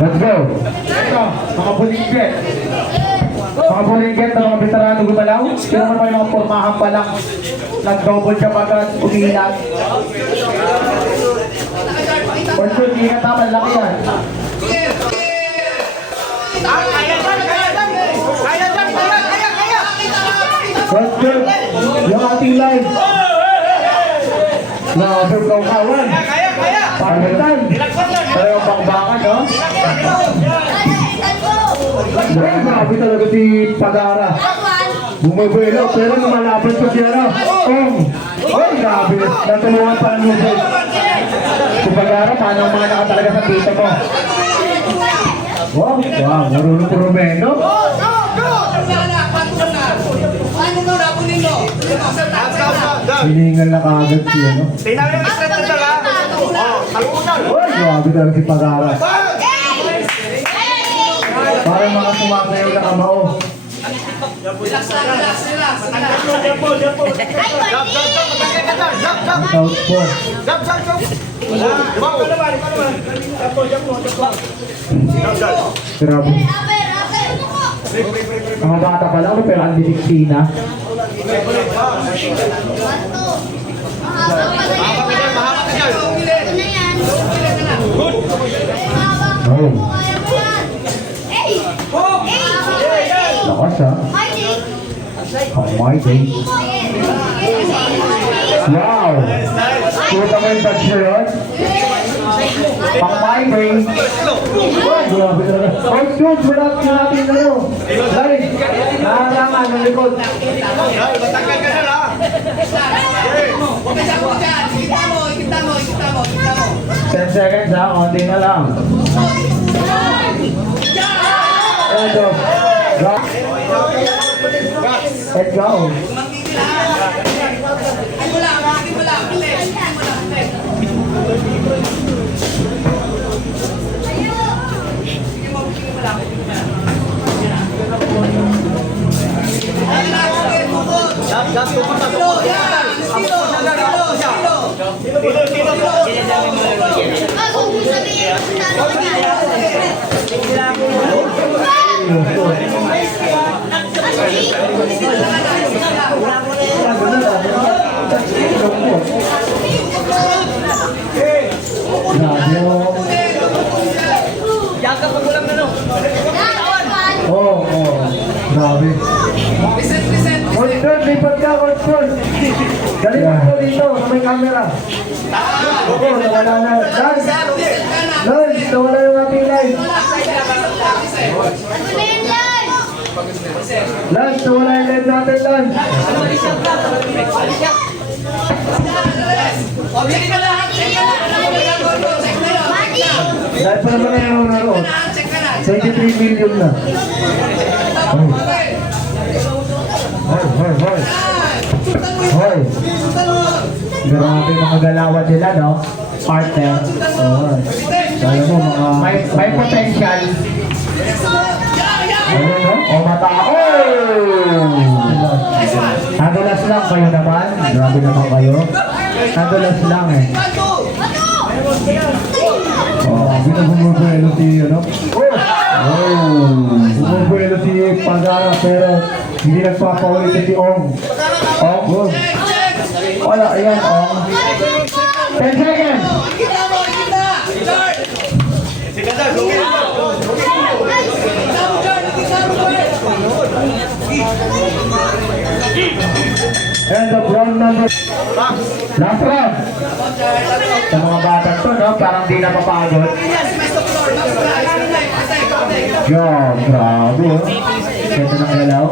Let's go. Ito, mga bulingget. Mga bulingget na mga veterano gumalaw. Pero naman yung mga pormahan pa lang. Nag-double siya agad, umilag. For sure, ingat naman, laki yan. Let's go. Yung ating live. Na overflow kawan. Pagkatan. Pareho pang baka, no? Grabe talaga si Pagara. Bumabelo, pero lumalapit ko siya, no? Ay, grabe. Natulungan pa ng Luzon. Si Pagara, paano ang mga nakatalaga sa dito mo? Wow, marunong ko Romeno. Hiningal na kagad siya, no? Ay, grabe talaga si Pagara. Parang mga sumasayaw na kamao. Relax. Out po. Grabe. Mga bata pa lang, pero ang disiplina. Lakas ha. Almighty. Wow! Kuta mo yung touch na yun? Pang-mighty. Grabe talaga. Oh, dude, wala natin na yun. Guys, nakarangan ng likod. Matanggal ka na lang. Kita mo. 10 seconds ha, konti na lang. Ito. Let's go. Oh, grabe. Control, lipat ka, control. Galing mo dito, sa may camera. Oo, nawala na. Lance, nawala yung ating live. Lance, nawala yung live natin, Lance. Dahil pa naman na yung naroon. 23 million na. Hoy. Grabe mga galawan nila, no? Partner. Alam mo, may potential. Ano, no? O mata. Nadulas lang kayo naman. Grabe naman kayo. Nadulas lang eh. Hindi na bumubuelo si, ano? Bumubuelo si Pagara, pero hindi nagpapaulit si Ong. Ong. Wala, ayan, Ong. 10 seconds. And the brown number. Last round. Sa mga bata to, no? Parang di na papagod. Yo, grabe, oh. Ganda ng galaw.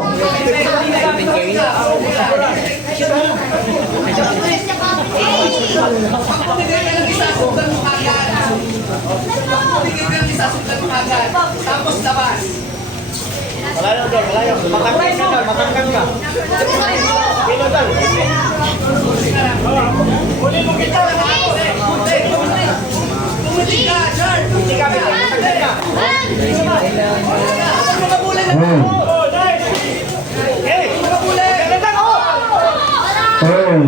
Tapos labas. Malayo doon, malayo. Matanggal ka doon, matanggal ka. Kilo doon. Kunin mo kita. Tumuli ka, Char. Hindi ka, matanggal ka. Oh, nice. Hey, makapuli. Ganun ako. Doon.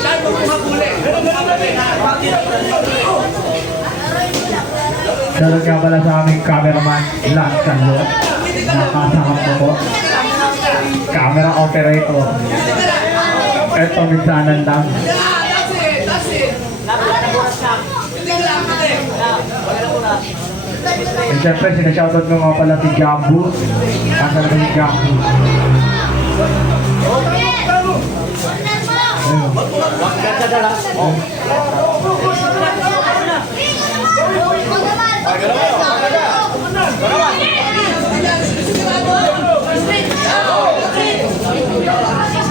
Char, makapuli. Ganun. Shoutout nga pala sa aming cameraman, Lance Canlo. Nakasakap mo po. Camera operator. Eto, minsanan lang. That's it. That's it. Hindi ko lang pwede. And syempre, sinashoutout mo nga pala si Jambu. Asan na yung Jambu? Ayun. Ganda na lang. Oh.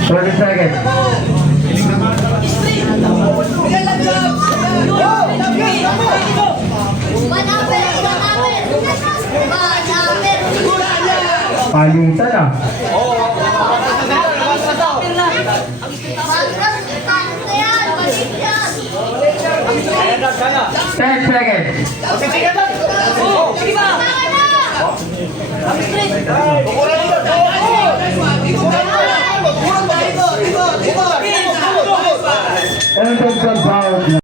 Thirty seconds. Yan lang job. Palitan ah. Kaya. 10 seconds. Okay, sige doon. Oh, sige ba? Bukulan